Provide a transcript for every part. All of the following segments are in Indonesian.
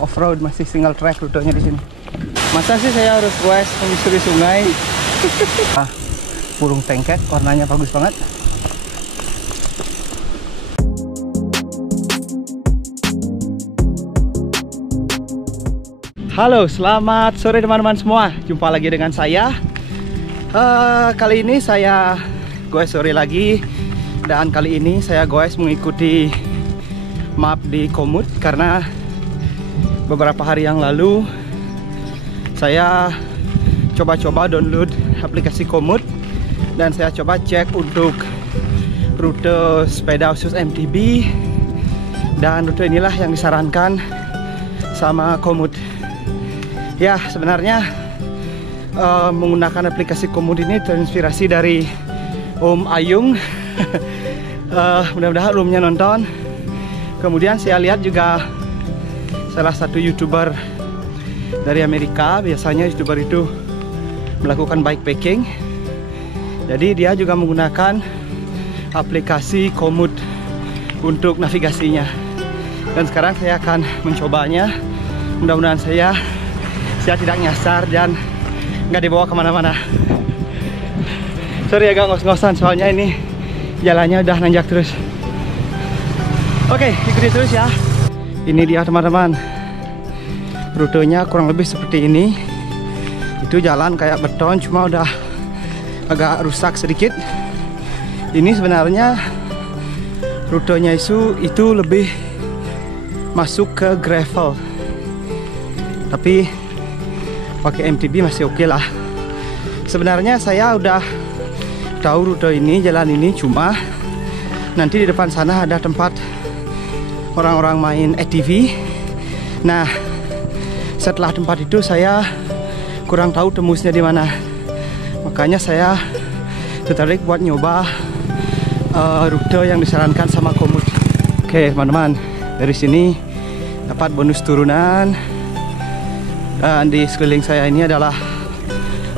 off-road, masih single track rutenya di sini. Masa sih saya harus goes menyusuri sungai? Burung tengkek, warnanya bagus banget. Halo, selamat sore teman-teman semua. Jumpa lagi dengan saya. Kali ini saya goes sore lagi. Dan kali ini saya goes mengikuti map di Komoot. Karena beberapa hari yang lalu saya coba-coba download aplikasi Komoot. Dan saya coba cek untuk rute sepeda khusus MTB. Dan rute inilah yang disarankan sama Komoot. Ya, sebenarnya menggunakan aplikasi Komoot ini terinspirasi dari Om Ayung. Mudah-mudahan Omnya nonton. Kemudian saya lihat juga salah satu YouTuber dari Amerika. Biasanya YouTuber itu melakukan bikepacking. Jadi dia juga menggunakan aplikasi Komoot untuk navigasinya. Dan sekarang saya akan mencobanya. Mudah-mudahan saya tidak nyasar dan nggak dibawa kemana-mana. Sorry agak ngos-ngosan soalnya ini jalannya udah nanjak terus. Oke, ikuti terus ya. Ini dia teman-teman, rutenya kurang lebih seperti ini. Itu jalan kayak beton, cuma udah agak rusak sedikit. Ini sebenarnya rutenya itu lebih masuk ke gravel, tapi pakai MTB masih oke lah. Sebenarnya saya udah tahu rute ini, jalan ini, cuma nanti di depan sana ada tempat orang-orang main ATV. Nah, setelah tempat itu saya kurang tahu tembusnya di mana. Makanya saya tertarik buat nyoba rute yang disarankan sama Komoot. Oke, teman-teman, dari sini dapat bonus turunan. Dan di sekeliling saya ini adalah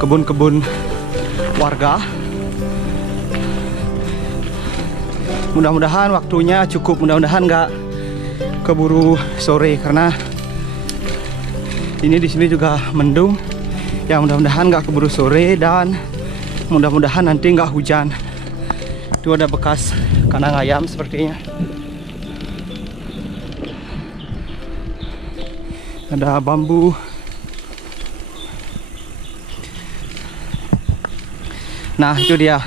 kebun-kebun warga. Mudah-mudahan waktunya cukup, mudah-mudahan nggak keburu sore karena ini di sini juga mendung. Ya, mudah-mudahan nggak keburu sore dan mudah-mudahan nanti nggak hujan. Itu ada bekas kandang ayam sepertinya. Ada bambu. Nah, itu dia.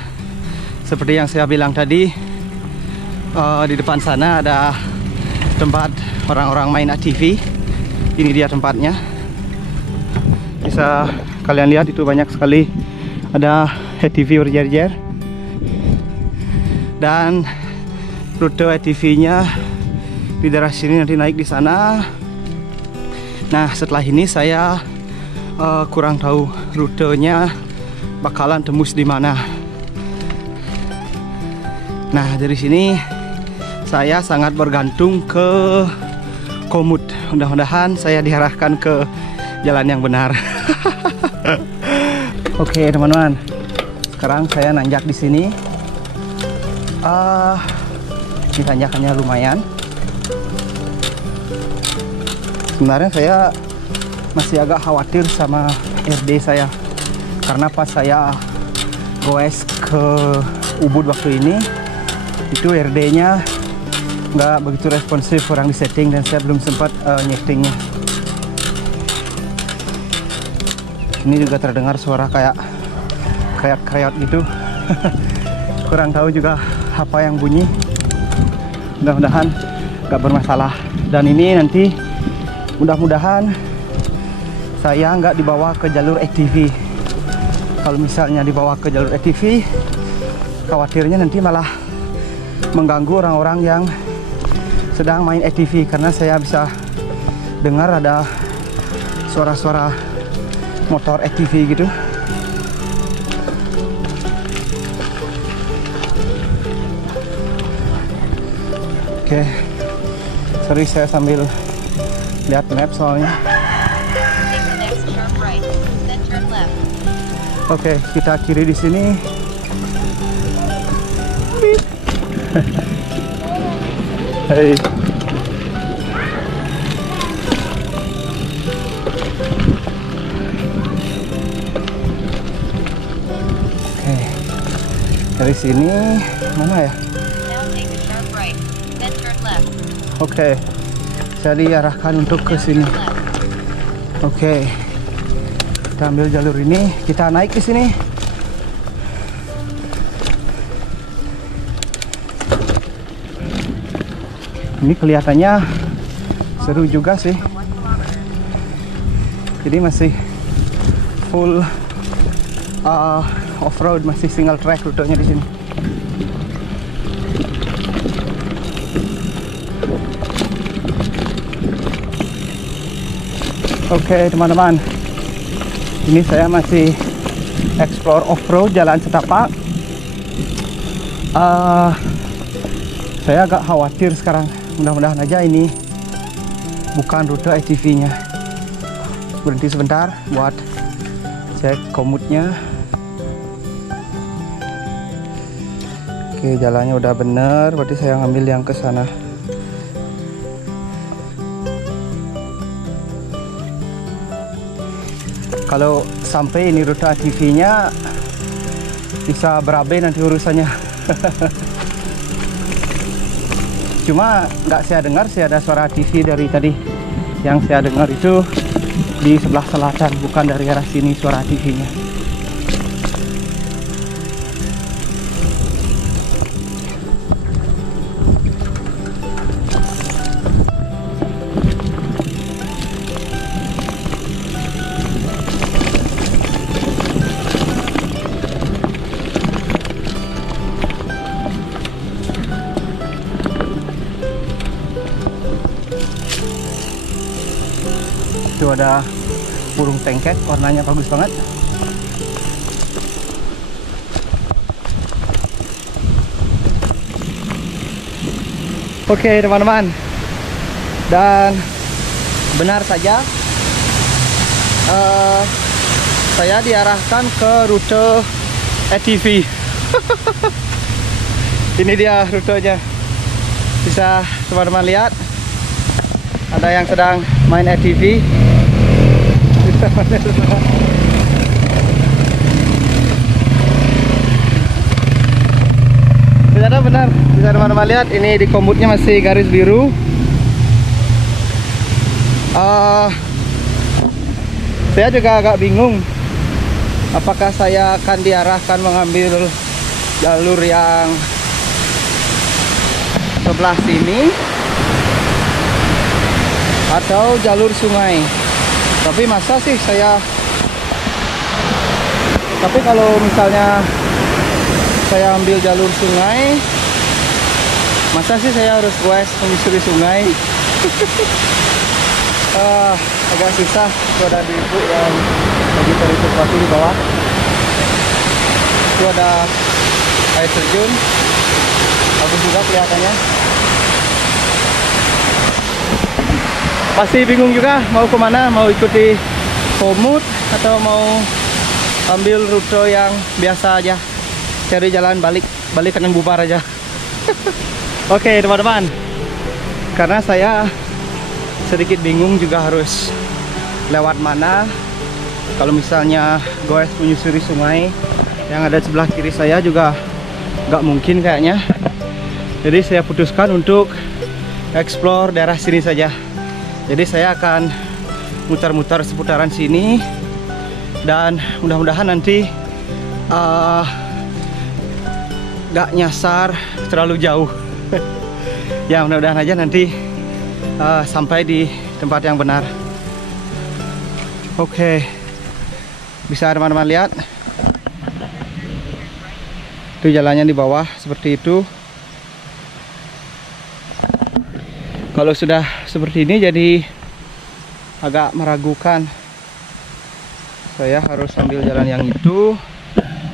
Seperti yang saya bilang tadi, di depan sana ada tempat orang-orang main ATV. Ini dia tempatnya. Bisa kalian lihat itu banyak sekali ada ATV berjejer. Dan rute ATV-nya di daerah sini, nanti naik di sana. Nah, setelah ini saya kurang tahu rutenya bakalan tembus di mana. Nah, dari sini saya sangat bergantung ke Komoot. Mudah-mudahan saya diarahkan ke jalan yang benar. Oke, teman-teman. Sekarang saya nanjak di sini. Ini tanjakannya lumayan. Sebenarnya saya masih agak khawatir sama RD saya. Karena pas saya goes ke Ubud waktu ini, itu RD-nya nggak begitu responsif, kurang disetting, dan saya belum sempat nyetingnya. Ini juga terdengar suara kayak kreot-kreot gitu. Kurang tahu juga apa yang bunyi. Mudah-mudahan nggak bermasalah. Dan ini nanti mudah-mudahan saya nggak dibawa ke jalur ATV. Kalau misalnya dibawa ke jalur ATV, khawatirnya nanti malah mengganggu orang-orang yang sedang main ATV. Karena saya bisa dengar ada suara-suara motor ATV gitu. Oke, sorry saya sambil lihat map soalnya. Oke, kita kiri di sini. Hey. Dari sini mana ya? Oke, saya diarahkan untuk ke sini. Oke, kita ambil jalur ini, kita naik ke sini. Ini kelihatannya seru juga sih. Jadi masih full off-road, masih single track rutenya di sini. Oke teman-teman, ini saya masih explore off-road jalan setapak. Saya agak khawatir sekarang. Mudah-mudahan aja ini bukan rute ATV-nya. Berhenti sebentar buat cek komutnya. Oke, jalannya udah bener, berarti saya ngambil yang ke sana. Kalau sampai ini rute ATV-nya bisa berabe nanti urusannya. Cuma nggak saya dengar sih ada suara ATV dari tadi. Yang saya dengar itu di sebelah selatan, bukan dari arah sini suara ATV-nya. Itu ada burung tengkek, warnanya bagus banget. Oke teman-teman, dan benar saja saya diarahkan ke rute ATV. Ini dia rutenya, bisa teman-teman lihat. Ada yang sedang main ATV. Ternyata benar, bisa teman-teman lihat ini di komutnya masih garis biru. Saya juga agak bingung apakah saya akan diarahkan mengambil jalur yang sebelah sini atau jalur sungai. Tapi masa sih tapi kalau misalnya saya ambil jalur sungai, masa sih saya harus west menyusuri sungai? Agak susah. Itu ada ibu yang lagi cari sesuatu di bawah. Itu ada air terjun, bagus juga kelihatannya. Pasti bingung juga mau kemana, mau ikuti komut atau mau ambil rute yang biasa aja, cari jalan balik kanan bubar aja. Oke teman-teman, karena saya sedikit bingung juga harus lewat mana. Kalau misalnya goes menyusuri sungai yang ada sebelah kiri saya juga nggak mungkin kayaknya. Jadi saya putuskan untuk explore daerah sini saja. Jadi saya akan mutar-mutar seputaran sini dan mudah-mudahan nanti gak nyasar terlalu jauh. Ya mudah-mudahan aja nanti sampai di tempat yang benar. Oke, bisa teman-teman lihat itu jalannya di bawah seperti itu. Kalau sudah seperti ini jadi agak meragukan, saya harus ambil jalan yang itu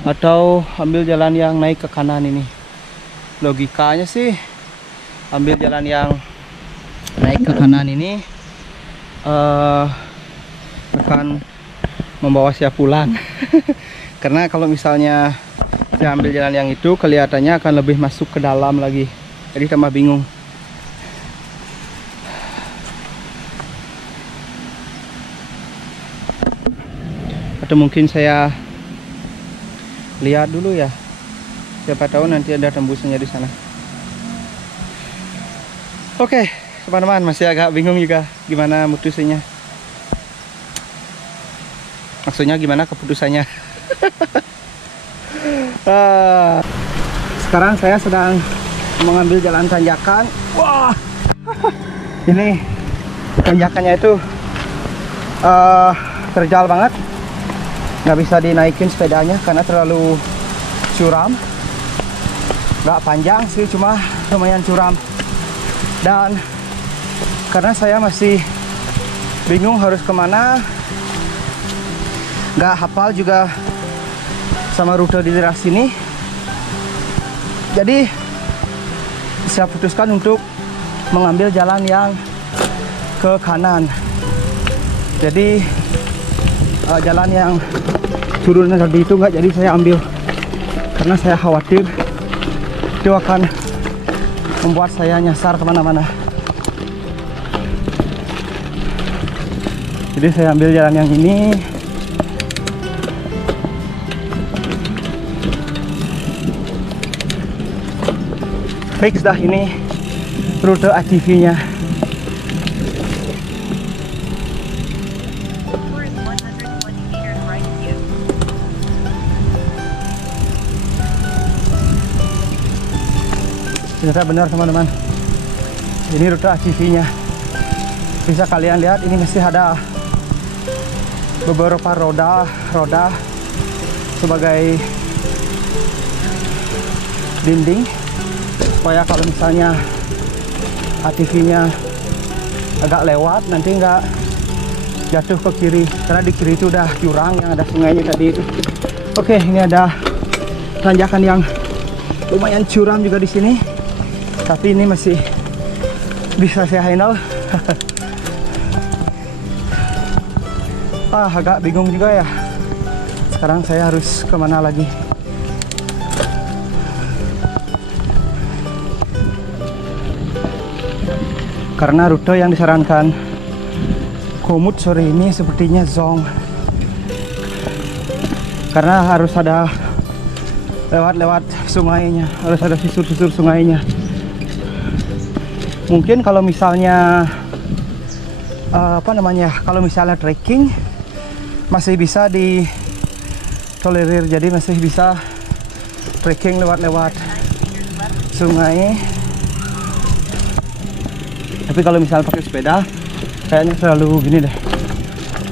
atau ambil jalan yang naik ke kanan ini. Logikanya sih ambil jalan yang naik ke kanan ini akan membawa saya pulang. Karena kalau misalnya saya ambil jalan yang itu, kelihatannya akan lebih masuk ke dalam lagi, jadi tambah bingung. Atau mungkin saya lihat dulu ya Siapa tahu nanti ada tembusannya di sana. Oke, teman-teman, masih agak bingung juga gimana mutusinnya. Maksudnya gimana keputusannya. Sekarang saya sedang mengambil jalan tanjakan. Wah, ini tanjakannya itu terjal banget, nggak bisa dinaikin sepedanya karena terlalu curam. Nggak panjang sih, cuma lumayan curam. Dan karena saya masih bingung harus kemana, nggak hafal juga sama rute di daerah sini, jadi saya putuskan untuk mengambil jalan yang ke kanan. Jadi jalan yang turunnya tadi itu nggak jadi saya ambil karena saya khawatir itu akan membuat saya nyasar kemana-mana. Jadi saya ambil jalan yang ini. Fix dah, ini rute ATV-nya. Ternyata benar teman-teman, ini rute ATV-nya. Bisa kalian lihat, ini masih ada beberapa roda sebagai dinding, supaya kalau misalnya ATV-nya agak lewat nanti nggak jatuh ke kiri, karena di kiri itu udah jurang yang ada sungainya tadi itu. Oke, ini ada tanjakan yang lumayan curam juga di sini, tapi ini masih bisa saya handle. Agak bingung juga ya. Sekarang saya harus kemana lagi? Karena rute yang disarankan Komoot sore ini sepertinya zong, karena harus ada lewat sungainya, harus ada susur sungainya. Mungkin kalau misalnya kalau misalnya trekking masih bisa ditolerir, jadi masih bisa trekking lewat sungai. Tapi kalau misalnya pakai sepeda kayaknya terlalu gini deh,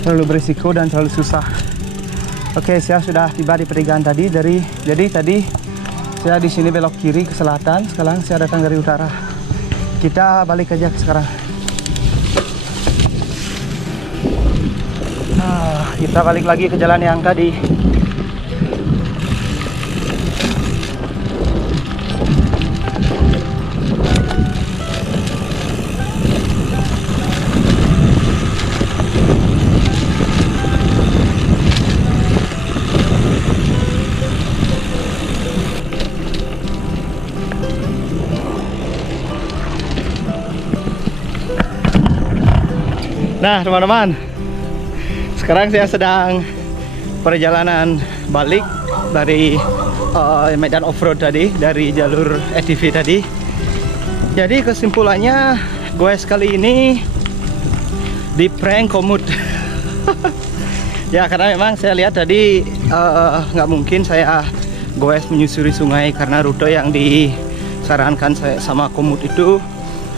terlalu berisiko dan terlalu susah. Oke, saya sudah tiba di pertigaan tadi. Jadi tadi saya di sini belok kiri ke selatan, sekarang saya datang dari utara. Kita balik aja sekarang. Kita balik lagi ke jalan yang tadi. Nah teman-teman, sekarang saya sedang perjalanan balik dari medan off-road tadi, dari jalur ATV tadi. Jadi kesimpulannya, gue sekali ini di prank Komoot. Ya karena memang saya lihat tadi nggak mungkin saya goes menyusuri sungai, karena rute yang disarankan saya sama Komoot itu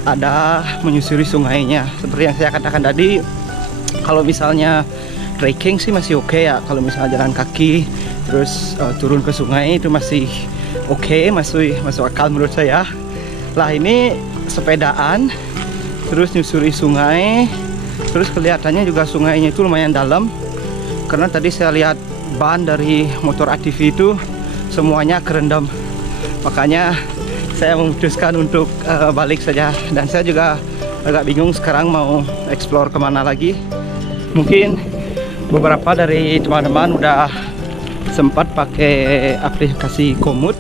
ada menyusuri sungainya. Seperti yang saya katakan tadi, kalau misalnya trekking sih masih oke ya. Kalau misalnya jalan kaki terus turun ke sungai itu masih oke, masuk akal menurut saya. Lah ini sepedaan terus nyusuri sungai, terus kelihatannya juga sungainya itu lumayan dalam, karena tadi saya lihat ban dari motor ATV itu semuanya kerendam. Makanya saya memutuskan untuk balik saja. Dan saya juga agak bingung sekarang mau explore kemana lagi. Mungkin beberapa dari teman-teman udah sempat pakai aplikasi Komoot.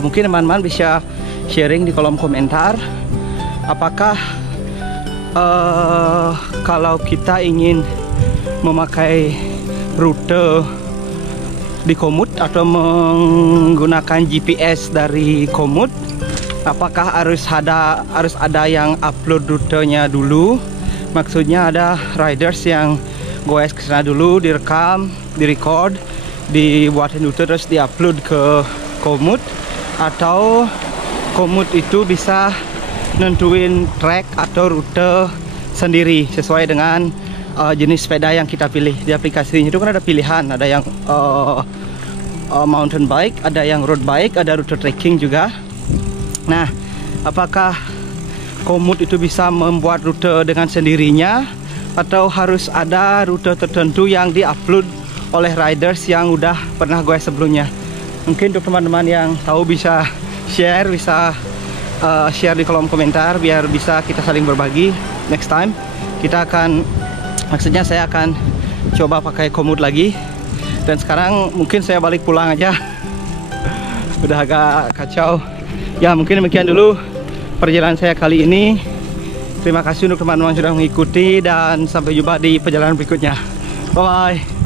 Mungkin teman-teman bisa sharing di kolom komentar, apakah kalau kita ingin memakai rute di Komoot atau menggunakan GPS dari Komoot, apakah harus ada yang upload rutenya dulu? Maksudnya ada riders yang goes ke sana dulu, direkam, direcord, dibuatin rute terus diupload ke Komoot, atau Komoot itu bisa nentuin track atau rute sendiri sesuai dengan jenis sepeda yang kita pilih. Di aplikasinya itu kan ada pilihan, ada yang mountain bike, ada yang road bike, ada rute trekking juga. Nah, apakah Komoot itu bisa membuat rute dengan sendirinya atau harus ada rute tertentu yang diupload oleh riders yang udah pernah gue sebelumnya? Mungkin untuk teman-teman yang tahu bisa share di kolom komentar biar bisa kita saling berbagi. Next time saya akan coba pakai Komoot lagi. Dan sekarang mungkin saya balik pulang aja. Udah agak kacau. Ya, mungkin demikian dulu perjalanan saya kali ini. Terima kasih untuk teman-teman yang sudah mengikuti dan sampai jumpa di perjalanan berikutnya. Bye bye.